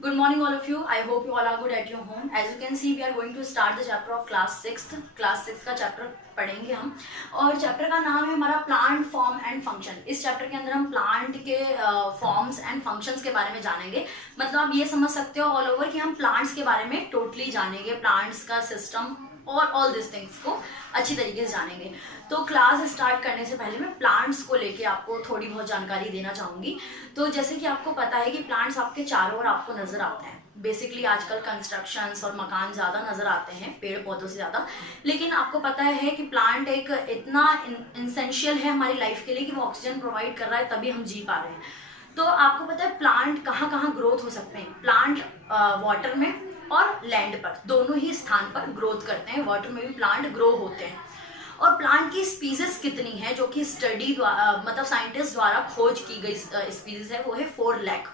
Good morning all of you. I hope you all are good at your home. As you can see, we are going to start the chapter of class 6th. Class 6 का chapter पढ़ेंगे हम और chapter का नाम है हमारा plant form and function. इस chapter के अंदर हम प्लांट के फॉर्म्स एंड फंक्शंस के बारे में जानेंगे। मतलब आप ये समझ सकते हो ऑल ओवर कि हम प्लांट्स के बारे में टोटली जानेंगे, प्लांट्स का सिस्टम और ऑल दिस थिंग्स को अच्छी तरीके से जानेंगे। तो क्लास स्टार्ट करने से पहले मैं प्लांट्स को लेके आपको थोड़ी बहुत जानकारी देना चाहूँगी। तो जैसे कि आपको पता है कि प्लांट्स आपके चारों ओर आपको नज़र आते हैं। बेसिकली आजकल कंस्ट्रक्शंस और मकान ज़्यादा नज़र आते हैं पेड़ पौधों से ज़्यादा, लेकिन आपको पता है कि प्लांट एक इतना इसेंशियल है हमारी लाइफ के लिए कि वो ऑक्सीजन प्रोवाइड कर रहा है, तभी हम जी पा रहे हैं। तो आपको पता है प्लांट कहाँ कहाँ ग्रोथ हो सकते हैं। प्लांट वाटर में और लैंड पर दोनों ही स्थान पर ग्रोथ करते हैं। वाटर में भी प्लांट ग्रो होते हैं। और प्लांट की स्पीसीज कितनी है जो कि स्टडी द्वारा मतलब साइंटिस्ट द्वारा खोज की गई स्पीसीज है, वो है 4 लाख।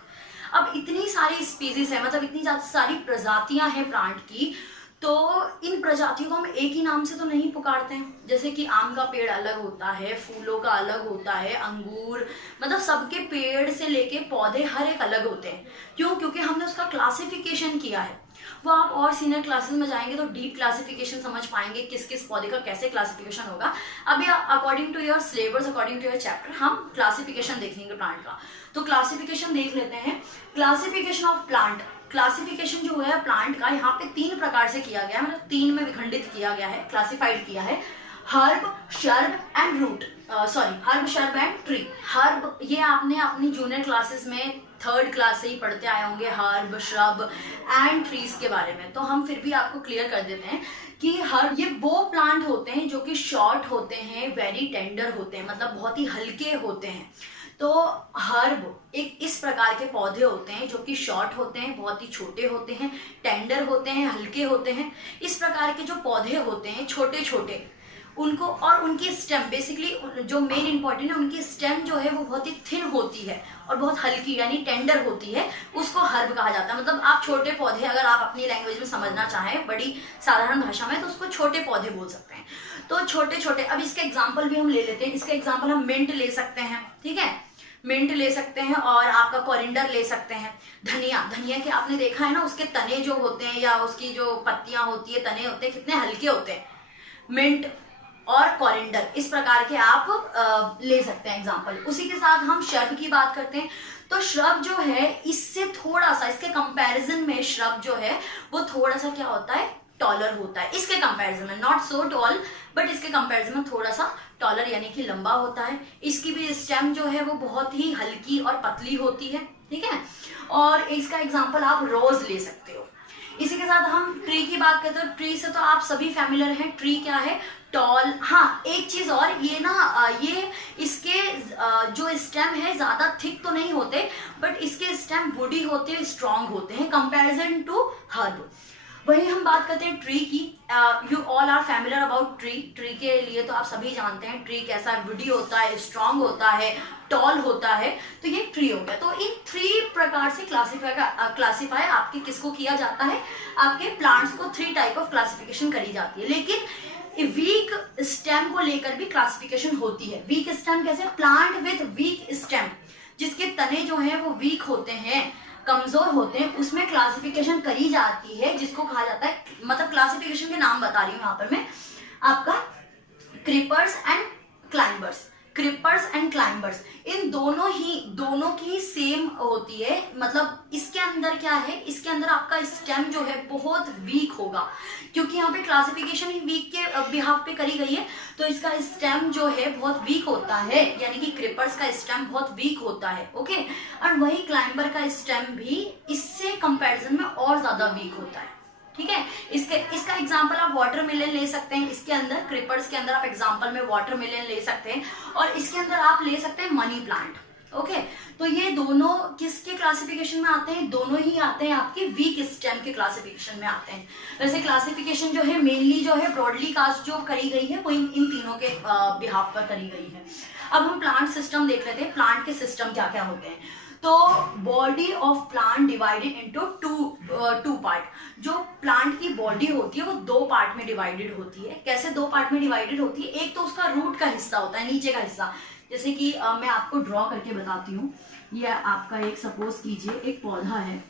अब इतनी सारी स्पीसीज है, मतलब इतनी सारी प्रजातियां हैं प्लांट की, तो इन प्रजातियों को हम एक ही नाम से तो नहीं पुकारते हैं। जैसे कि आम का पेड़ अलग होता है, फूलों का अलग होता है, अंगूर, मतलब सबके पेड़ से लेके पौधे हर एक अलग होते हैं। क्यों? क्योंकि हमने उसका क्लासिफिकेशन किया है। वो आप और सीनियर क्लासेस में जाएंगे तो डीप क्लासिफिकेशन समझ पाएंगे किस किस पौधे का कैसे क्लासिफिकेशन होगा। अभी according to your syllabus, according to your chapter हम क्लासिफिकेशन देखेंगे प्लांट का। तो क्लासिफिकेशन देख लेते हैं। क्लासिफिकेशन ऑफ प्लांट, क्लासिफिकेशन जो है प्लांट का यहाँ पे 3 प्रकार से किया गया है, मतलब 3 में विखंडित किया गया है, क्लासिफाइड किया है। Herb, shrub and root, herb, shrub and tree. Herb ये आपने अपनी जूनियर क्लासेस में 3rd क्लास से ही पढ़ते आए होंगे, हर्ब, श्रब एंड ट्रीज के बारे में। तो हम फिर भी आपको क्लियर कर देते हैं कि हर्ब ये वो प्लांट होते हैं जो कि शॉर्ट होते हैं, वेरी टेंडर होते हैं, मतलब बहुत ही हल्के होते हैं। तो हर्ब एक इस प्रकार के पौधे होते हैं जो कि शॉर्ट होते हैं, बहुत ही छोटे होते हैं, टेंडर होते हैं, हल्के होते हैं। इस प्रकार के जो पौधे होते हैं छोटे छोटे, उनको और उनकी स्टेम बेसिकली जो मेन इंपॉर्टेंट है, उनकी स्टेम जो है वो बहुत ही थिन होती है और बहुत हल्की यानी टेंडर होती है, उसको हर्ब कहा जाता है। मतलब आप छोटे पौधे अगर आप अपनी लैंग्वेज में समझना चाहें बड़ी साधारण भाषा में, तो उसको छोटे पौधे बोल सकते हैं। तो छोटे छोटे, अब इसके एग्जाम्पल भी हम ले लेते हैं। इसके एग्जाम्पल हम मिंट ले सकते हैं, ठीक है, मिंट ले सकते हैं, और आपका कोरिंडर ले सकते हैं। धनिया, धनिया के आपने देखा है ना, उसके तने जो होते हैं या उसकी जो पत्तियां होती है, तने होते हैं, कितने हल्के होते हैं। मिंट और कोरिंडर इस प्रकार के आप ले सकते हैं एग्जाम्पल। उसी के साथ हम श्रब की बात करते हैं। तो श्रब जो है इससे थोड़ा सा, इसके कंपैरिजन में श्रब जो है वो थोड़ा सा क्या होता है, टॉलर होता है। इसके कंपैरिजन में, नॉट सो टॉल बट इसके कंपैरिजन में थोड़ा सा टॉलर यानी कि लंबा होता है। इसकी भी स्टेम जो है वो बहुत ही हल्की और पतली होती है, ठीक है। और इसका एग्जाम्पल आप रोज ले सकते हो। इसी के साथ हम ट्री की बात करते हैं। ट्री से तो आप सभी फैमिलियर हैं। ट्री क्या है, टॉल। हाँ, एक चीज और, ये ना ये इसके जो स्टेम है ज्यादा थिक तो नहीं होते, बट इसके स्टेम वुडी होते हैं, स्ट्रॉन्ग होते हैं कंपैरिजन टू हर्ब। वही हम बात करते हैं ट्री की। You all are familiar about tree. Tree के लिए तो आप सभी जानते हैं ट्री कैसा वुडी होता है, स्ट्रॉन्ग होता है, टॉल होता है। तो ये ट्री हो गया। तो इन 3 प्रकार से क्लासीफाई आपके किसको किया जाता है, आपके प्लांट्स को 3 टाइप ऑफ क्लासिफिकेशन करी जाती है। लेकिन वीक स्टेम को लेकर भी क्लासिफिकेशन होती है। वीक स्टेम कैसे, प्लांट विथ वीक स्टेम, जिसके तने जो है वो वीक होते हैं, कमजोर होते हैं, उसमें क्लासिफिकेशन करी जाती है, जिसको कहा जाता है, मतलब क्लासिफिकेशन के नाम बता रही हूं यहाँ पर मैं आपका, creepers and climbers. Creepers and climbers in दोनों की सेम होती है। मतलब इसके अंदर क्या है, इसके अंदर आपका स्टेम जो है बहुत वीक होगा, क्योंकि यहाँ पे क्लासिफिकेशन ही वीक के बिहाफ पे करी गई है। तो इसका स्टेम जो है बहुत वीक होता है, यानी कि क्रीपर्स का स्टेम बहुत वीक होता है, ओके। और वही क्लाइंबर का स्टेम भी इससे कंपैरिजन में और ज्यादा वीक होता है, ठीक है। इसका एग्जांपल आप वाटरमेलन ले सकते हैं। इसके अंदर क्रीपर्स के अंदर आप एग्जांपल में वाटरमेलन ले सकते हैं, और इसके अंदर आप ले सकते हैं मनी प्लांट, ओके। तो ये दोनों किसके क्लासिफिकेशन में आते हैं, दोनों ही आते हैं आपके वीक स्टेम के क्लासिफिकेशन में आते हैं। वैसे क्लासिफिकेशन जो है मेनली जो है ब्रॉडली कास्ट जो करी गई है वो इन तीनों के बिहाफ पर करी गई है। अब हम प्लांट सिस्टम देख लेते हैं। प्लांट के सिस्टम क्या क्या होते हैं। तो body of plant divided into two part. जो प्लांट की बॉडी होती है वो 2 पार्ट में डिवाइडेड होती है। कैसे 2 पार्ट में डिवाइडेड होती है, एक तो उसका रूट का हिस्सा होता है, नीचे का हिस्सा। जैसे कि मैं आपको ड्रॉ करके बताती हूँ। ये आपका एक, सपोज कीजिए एक पौधा है,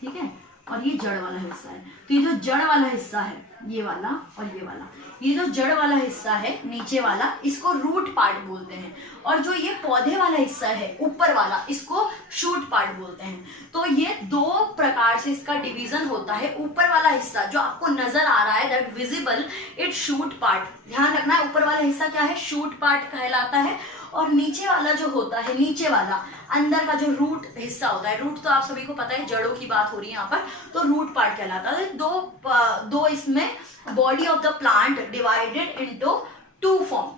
ठीक है, और ये जड़ वाला हिस्सा है। तो ये जो जड़ वाला हिस्सा है, ये वाला और ये वाला, ये जो जड़ वाला हिस्सा है नीचे वाला, इसको रूट पार्ट बोलते हैं। और जो ये पौधे वाला हिस्सा है ऊपर वाला, इसको शूट पार्ट बोलते हैं। तो ये दो प्रकार से इसका डिवीजन होता है। ऊपर वाला हिस्सा जो आपको नजर आ रहा है, that visible, it shoot part. ध्यान रखना है, ऊपर वाला हिस्सा क्या है, शूट पार्ट कहलाता है। और नीचे वाला जो होता है, नीचे वाला अंदर का जो रूट हिस्सा होता है, रूट तो आप सभी को पता है, जड़ों की बात हो रही है यहाँ पर, तो रूट पार्ट कहलाता है। दो इसमें body of the plant divided into two form,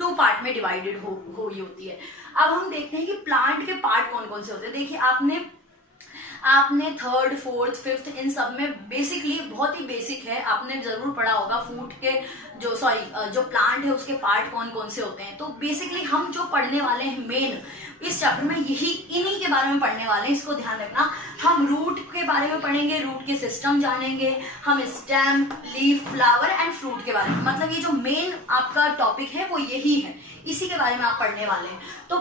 two part में डिवाइडेड हुई होती है। अब हम देखते हैं कि प्लांट के पार्ट कौन कौन से होते हैं। देखिए आपने थर्ड, फोर्थ, फिफ्थ, इन सब में बेसिकली, बहुत ही बेसिक है, आपने जरूर पढ़ा होगा फूड के जो प्लांट है उसके पार्ट कौन कौन से होते हैं। तो बेसिकली हम जो पढ़ने वाले हैं मेन इस चैप्टर में, इन्हीं के बारे में पढ़ने वाले हैं। इसको ध्यान रखना, हम रूट के बारे में पढ़ेंगे, रूट के सिस्टम जानेंगे, हम stem, leaf, flower and fruit के बारे में, मतलब ये जो मेन आपका टॉपिक है वो यही है, इसी के बारे में आप पढ़ने वाले हैं। तो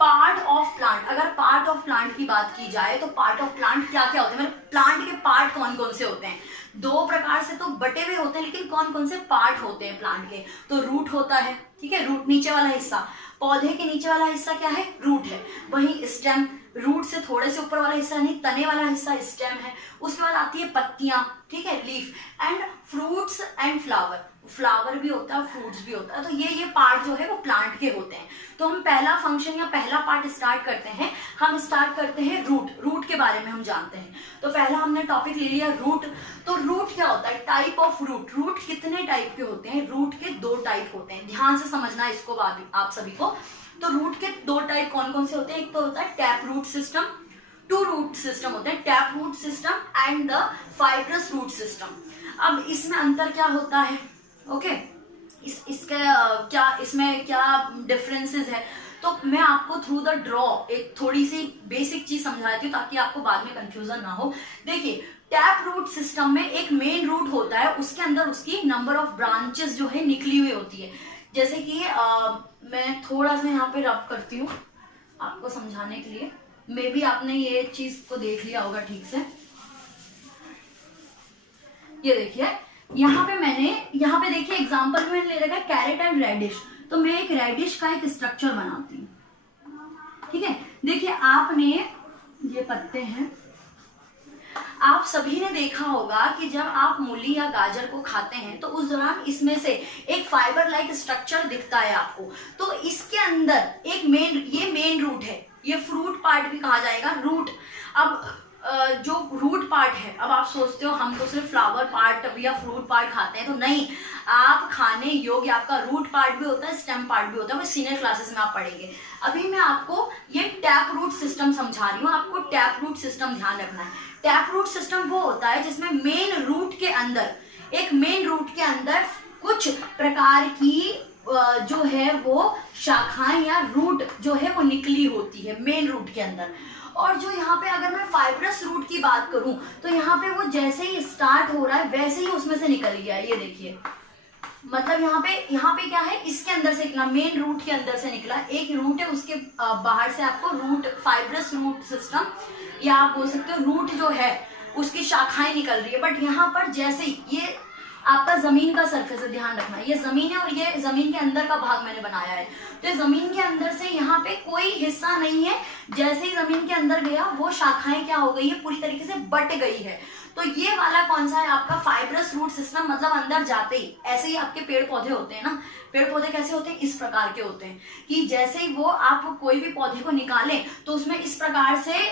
पार्ट ऑफ प्लांट, अगर पार्ट ऑफ प्लांट की बात की जाए तो पार्ट ऑफ प्लांट क्या क्या होते हैं, मतलब प्लांट के पार्ट कौन कौन से होते हैं। दो प्रकार से तो बटे हुए होते हैं, लेकिन कौन कौन से पार्ट होते हैं प्लांट के। तो रूट होता है, ठीक है, रूट नीचे वाला हिस्सा, पौधे के नीचे वाला हिस्सा क्या है, रूट है। वहीं स्टेम, रूट से थोड़े से ऊपर वाला हिस्सा यानी तने वाला हिस्सा स्टेम है। उसके बाद आती है पत्तियां, ठीक है, leaf, and fruits and flower, flower भी होता है, फ्रूट्स भी होता है। तो ये पार्ट जो है वो प्लांट के होते हैं। तो हम पहला फंक्शन या पहला पार्ट स्टार्ट करते हैं। हम स्टार्ट करते हैं रूट के बारे में हम जानते हैं। तो पहला हमने टॉपिक ले लिया रूट। तो रूट क्या होता है, टाइप ऑफ रूट। रूट कितने टाइप के होते हैं, रूट के दो टाइप होते हैं, ध्यान से समझना इसको आप सभी को। तो रूट के दो टाइप कौन कौन से होते हैं, एक तो होता है tap root system, two root system होते हैं, tap root system and the fibrous root system. अब इसमें अंतर क्या होता है, ओके, इसमें क्या डिफरेंसेस है, तो मैं आपको थ्रू द ड्रॉ एक थोड़ी सी बेसिक चीज समझा देती हूँ ताकि आपको बाद में कंफ्यूजन ना हो। देखिए, टैप रूट सिस्टम में एक मेन रूट होता है, उसके अंदर उसकी नंबर ऑफ ब्रांचेस जो है निकली हुई होती है। जैसे कि मैं थोड़ा सा यहाँ पे रब करती हूँ आपको समझाने के लिए, मे बी आपने ये चीज को देख लिया होगा ठीक से। ये देखिए यहाँ पे देखिए एग्जांपल में ले रखा है कैरेट एंड रेडिश। तो मैं एक रेडिश का एक स्ट्रक्चर बनाती हूँ, ठीक है। देखिए आपने ये पत्ते हैं, आप सभी ने देखा होगा कि जब आप मूली या गाजर को खाते हैं तो उस दौरान इसमें से एक फाइबर लाइक स्ट्रक्चर दिखता है आपको। तो इसके अंदर एक ये मेन रूट है, ये फ्रूट पार्ट भी कहा जाएगा रूट। अब जो रूट पार्ट है, अब आप सोचते हो हम तो सिर्फ फ्लावर पार्ट या फ्रूट पार्ट खाते हैं, तो नहीं, आप खाने योग्य आपका रूट पार्ट भी होता है, स्टेम पार्ट भी होता है, वो सीनियर क्लासेस में आप पढ़ेंगे। अभी मैं आपको ये टैप रूट सिस्टम समझा रही हूँ, आपको टैप रूट सिस्टम ध्यान रखना है। टैप रूट सिस्टम वो होता है जिसमें मेन रूट के अंदर कुछ प्रकार की जो है वो शाखाएं या रूट जो है वो निकली होती है मेन रूट के अंदर। और जो यहाँ पे अगर मैं फाइब्रस रूट की बात करूं तो यहाँ पे वो जैसे ही स्टार्ट हो रहा है वैसे ही उसमें से निकल गया है। ये देखिए, मतलब यहाँ पे क्या है, इसके अंदर से निकला, मेन रूट के अंदर से निकला, एक रूट है उसके बाहर से आपको रूट, फाइब्रस रूट सिस्टम या आप बोल सकते हो रूट जो है उसकी शाखाएं निकल रही है। बट यहाँ पर जैसे ही ये आपका जमीन का सरफेस है, ध्यान रखना, ये जमीन है और ये जमीन के अंदर का भाग मैंने बनाया है। तो जमीन के अंदर से यहाँ पे कोई हिस्सा नहीं है, जैसे ही जमीन के अंदर गया वो शाखाएं क्या हो गई है, पूरी तरीके से बट गई है। तो ये वाला कौन सा है आपका फाइब्रस रूट सिस्टम, मतलब अंदर जाते ही, ऐसे ही आपके पेड़ पौधे होते हैं ना, पेड़ पौधे कैसे होते हैं, इस प्रकार के होते हैं कि जैसे ही वो आप कोई भी पौधे को निकालें तो उसमें इस प्रकार से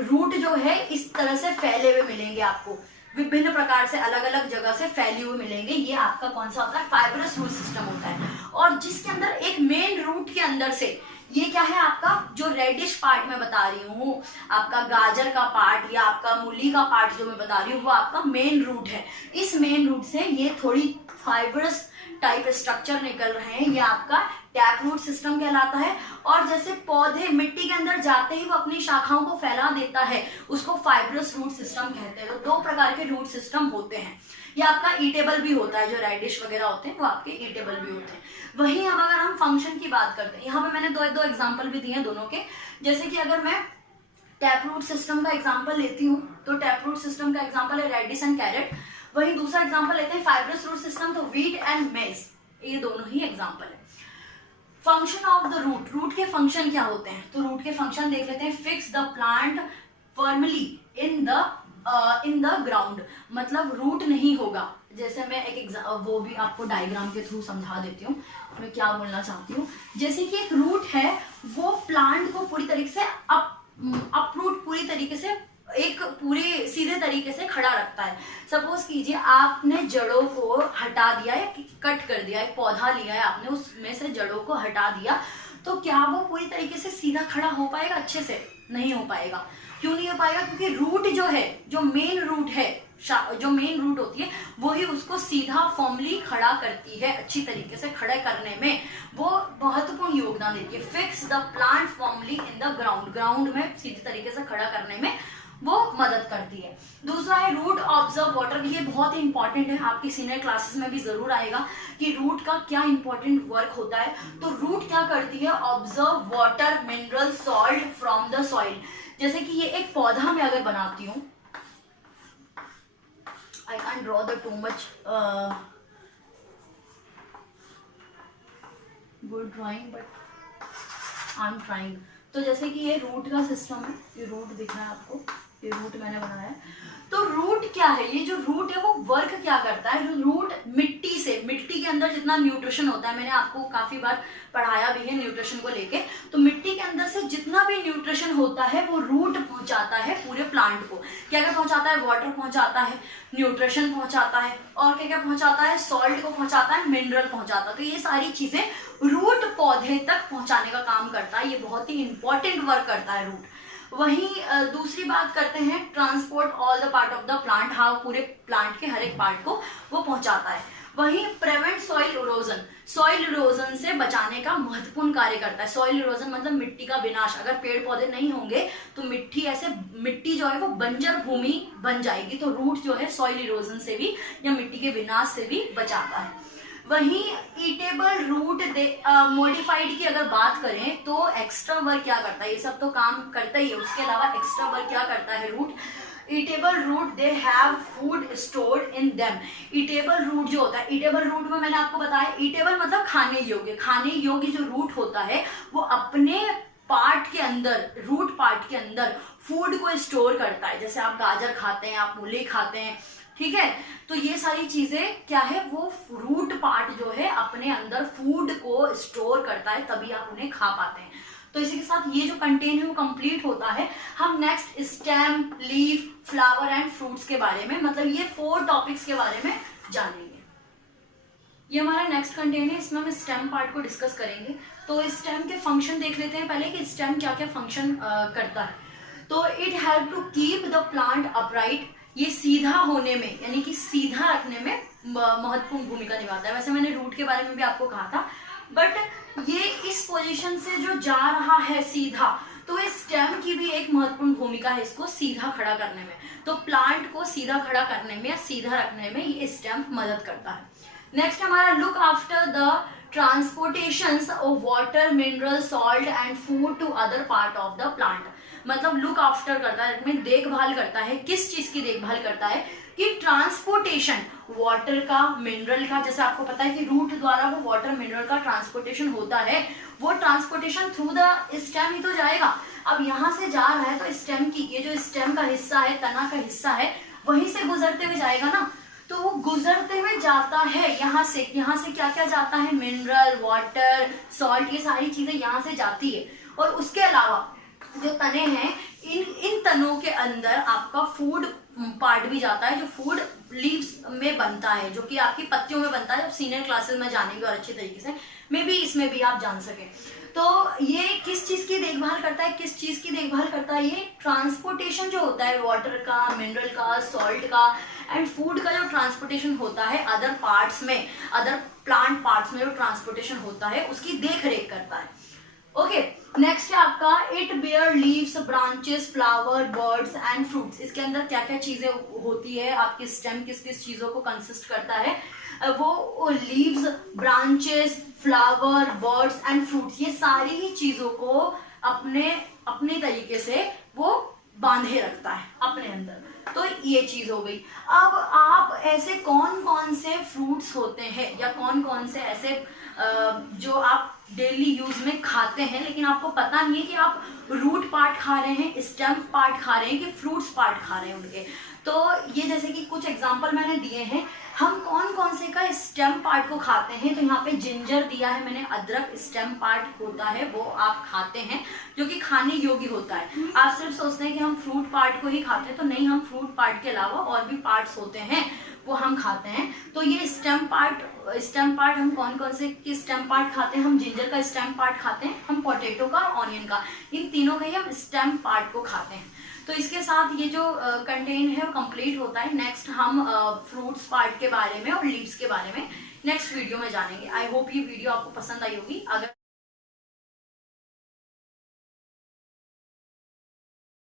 रूट जो है इस तरह से फैले हुए मिलेंगे आपको, विभिन्न प्रकार से अलग अलग जगह से फैले हुए मिलेंगे। ये आपका कौन सा होता है, फाइब्रस रूट सिस्टम होता है। और जिसके अंदर एक मेन रूट के अंदर से ये क्या है, आपका जो रेडिश पार्ट मैं बता रही हूँ, आपका गाजर का पार्ट या आपका मूली का पार्ट जो मैं बता रही हूँ वो आपका मेन रूट है। इस मेन रूट से ये थोड़ी फाइब्रस टाइप स्ट्रक्चर निकल रहे हैं, ये आपका टैप रूट सिस्टम कहलाता है। और जैसे पौधे मिट्टी के अंदर जाते ही वो अपनी शाखाओं को फैला देता है, उसको फाइब्रस रूट सिस्टम कहते हैं। तो दो प्रकार के रूट सिस्टम होते हैं। ये आपका ईटेबल भी होता है, जो रेडिश वगैरह होते हैं वो आपके ईटेबल भी होते हैं। वहीं अब अगर हम फंक्शन की बात करते हैं, यहाँ पे मैंने दो एग्जाम्पल भी दिए हैं दोनों के। जैसे कि अगर मैं टैप रूट सिस्टम का एग्जांपल लेती हूँ, तो टैप रूट सिस्टम का एग्जांपल है रेडिस एंड कैरेट। वहीं दूसरा एग्जांपल लेते हैं फाइब्रस रूट सिस्टम, तो व्हीट एंड मेज, ये दोनों ही एग्जांपल है। Function of the root, root के फंक्शन क्या होते हैं, तो रूट के फंक्शन देख लेते हैं। Fix the plant firmly in the ground, मतलब रूट नहीं होगा। जैसे मैं एक वो भी आपको डायग्राम के थ्रू समझा देती हूँ मैं क्या बोलना चाहती हूँ। जैसे कि एक रूट है, वो प्लांट को पूरी तरीके से अपरूट पूरी तरीके से एक पूरे सीधे तरीके से खड़ा रखता है। सपोज कीजिए आपने जड़ों को हटा दिया या कट कर दिया, एक पौधा लिया है आपने, उसमें से जड़ों को हटा दिया, तो क्या वो पूरी तरीके से सीधा खड़ा हो पाएगा? अच्छे से नहीं हो पाएगा। क्यों नहीं हो पाएगा? क्योंकि रूट जो है, जो मेन रूट है, जो मेन रूट होती है, वो ही उसको सीधा फॉर्मली खड़ा करती है। अच्छी तरीके से खड़े करने में वो महत्वपूर्ण योगदान देती है। Fix the plant formally in the ground, ground में सीधे तरीके से खड़ा करने में वो मदद करती है। दूसरा है रूट ऑब्जर्व वाटर, ये बहुत ही इंपॉर्टेंट है, आपकी सीनियर क्लासेस में भी जरूर आएगा कि रूट का क्या इंपॉर्टेंट वर्क होता है। तो रूट क्या करती है? Observe water, mineral, salt from the soil. जैसे कि ये एक पौधा मैं अगर बनाती हूँ, I can draw the too much good drawing but I am trying. तो जैसे कि ये रूट का सिस्टम है, ये रूट दिख रहा है आपको, ये रूट मैंने बनाया है। तो रूट क्या है? ये जो रूट है वो वर्क क्या करता है? जो रूट मिट्टी से, मिट्टी के अंदर जितना न्यूट्रिशन होता है, मैंने आपको काफी बार पढ़ाया भी है न्यूट्रिशन को लेके, तो मिट्टी के अंदर से जितना भी न्यूट्रिशन होता है वो रूट पहुंचाता है पूरे प्लांट को। क्या क्या पहुंचाता है? वाटर पहुंचाता है, न्यूट्रिशन पहुंचाता है, और क्या क्या पहुंचाता है? सॉल्ट को पहुंचाता है, मिनरल पहुंचाता है। तो ये सारी चीजें रूट पौधे तक पहुंचाने का काम करता है। ये बहुत ही इंपॉर्टेंट वर्क करता है रूट। वहीं दूसरी बात करते हैं transport all the part of the plant, हाँ पूरे प्लांट के हर एक पार्ट को वो पहुंचाता है। वहीं prevent soil erosion, soil erosion से बचाने का महत्वपूर्ण कार्य करता है। सॉइल इरोजन मतलब मिट्टी का विनाश। अगर पेड़ पौधे नहीं होंगे तो मिट्टी जो है वो बंजर भूमि बन जाएगी। तो रूट जो है सॉइल इरोजन से भी या मिट्टी के विनाश से भी बचाता है। वहीं ईटेबल रूट मॉडिफाइड की अगर बात करें तो एक्स्ट्रा वर्क क्या करता है? ये सब तो काम करता ही है, उसके अलावा एक्स्ट्रा वर्क क्या करता है root? Edible root they have food stored in them. Edible root जो होता है, ईटेबल रूट में मैंने आपको बताया, ईटेबल मतलब खाने योग्य, खाने योग्य जो रूट होता है वो अपने पार्ट के अंदर, रूट पार्ट के अंदर फूड को स्टोर करता है। जैसे आप गाजर खाते हैं, आप मूली खाते हैं, ठीक है, तो ये सारी चीजें क्या है? वो रूट पार्ट जो है अपने अंदर फूड को स्टोर करता है, तभी आप उन्हें खा पाते हैं। तो इसी के साथ ये जो कंटेन है वो कंप्लीट होता है। हम next stem, leaf, flower and fruits के बारे में, मतलब ये 4 टॉपिक्स के बारे में जानेंगे। ये हमारा नेक्स्ट कंटेन है, इसमें हम स्टेम पार्ट को डिस्कस करेंगे। तो स्टेम के फंक्शन देख लेते हैं पहले कि स्टेम क्या क्या फंक्शन करता है। तो it help to keep the plant upright, ये सीधा होने में यानी कि सीधा रखने में महत्वपूर्ण भूमिका निभाता है। वैसे मैंने रूट के बारे में भी आपको कहा था, बट ये इस पोजीशन से जो जा रहा है सीधा, तो इस स्टेम की भी एक महत्वपूर्ण भूमिका है इसको सीधा खड़ा करने में। तो प्लांट को सीधा खड़ा करने में या सीधा रखने में ये स्टेम मदद करता है। नेक्स्ट हमारा look after the transportations of water, mineral, salt and food to other part of the plant. मतलब लुक आफ्टर करता है, इसमें देखभाल करता है। किस चीज की देखभाल करता है? कि ट्रांसपोर्टेशन वाटर का, मिनरल का, जैसे आपको पता है कि रूट द्वारा वो वाटर मिनरल का ट्रांसपोर्टेशन होता है, वो ट्रांसपोर्टेशन थ्रू द स्टेम ही तो जाएगा। अब यहाँ से जा रहा है तो स्टेम की, ये जो स्टेम का हिस्सा है, तना का हिस्सा है, वहीं से गुजरते हुए जाएगा ना। तो वो गुजरते हुए जाता है यहाँ से क्या क्या जाता है? मिनरल, वाटर, सॉल्ट, ये सारी चीजें यहाँ से जाती है। और उसके अलावा जो तने हैं, इन तनों के अंदर आपका फूड पार्ट भी जाता है, जो फूड लीव्स में बनता है, जो कि आपकी पत्तियों में बनता है। जब सीनियर क्लासेस में जानेंगे और अच्छे तरीके से, मे बी इसमें भी आप जान सके। तो ये किस चीज की देखभाल करता है? किस चीज की देखभाल करता है? ये ट्रांसपोर्टेशन जो होता है वाटर का, मिनरल का, सॉल्ट का एंड फूड का, जो ट्रांसपोर्टेशन होता है अदर पार्ट्स में, अदर प्लांट पार्ट्स में जो ट्रांसपोर्टेशन होता है, उसकी देख रेख करता है। ओके, नेक्स्ट है आपका it bear leaves, branches, flower, birds and fruits. इसके अंदर क्या क्या चीजें होती है? आपकी स्टेम किस किस चीजों को कंसिस्ट करता है? वो leaves, branches, flower, birds and fruits, ये सारी ही चीजों को अपने तरीके से वो बांधे रखता है अपने अंदर। तो ये चीज हो गई। अब आप ऐसे कौन कौन से फ्रूट्स होते हैं या कौन कौन से ऐसे जो आप डेली यूज में खाते हैं लेकिन आपको पता नहीं है कि आप रूट पार्ट खा रहे हैं, स्टेम पार्ट खा रहे हैं कि फ्रूट्स पार्ट खा रहे हैं उनके। तो ये जैसे कि कुछ एग्जांपल मैंने दिए हैं, हम कौन कौन से का स्टेम पार्ट को खाते हैं। तो यहाँ पे जिंजर दिया है मैंने, अदरक स्टेम पार्ट होता है वो आप खाते हैं जो कि खाने योग्य होता है। आप सिर्फ सोचते हैं कि हम फ्रूट पार्ट को ही खाते हैं, तो नहीं, हम फ्रूट पार्ट के अलावा और भी पार्ट्स होते हैं वो हम खाते हैं। तो ये स्टेम पार्ट हम कौन कौन से की स्टेम पार्ट खाते हैं, हम जिंजर का स्टेम पार्ट खाते हैं, हम पोटैटो का, ऑनियन का, इन तीनों का ही हम स्टेम पार्ट को खाते हैं। तो इसके साथ ये जो कंटेन है वो कंप्लीट होता है। नेक्स्ट हम फ्रूट्स पार्ट के बारे में और लीव्स के बारे में नेक्स्ट वीडियो में जानेंगे। आई होप ये वीडियो आपको पसंद आई होगी। अगर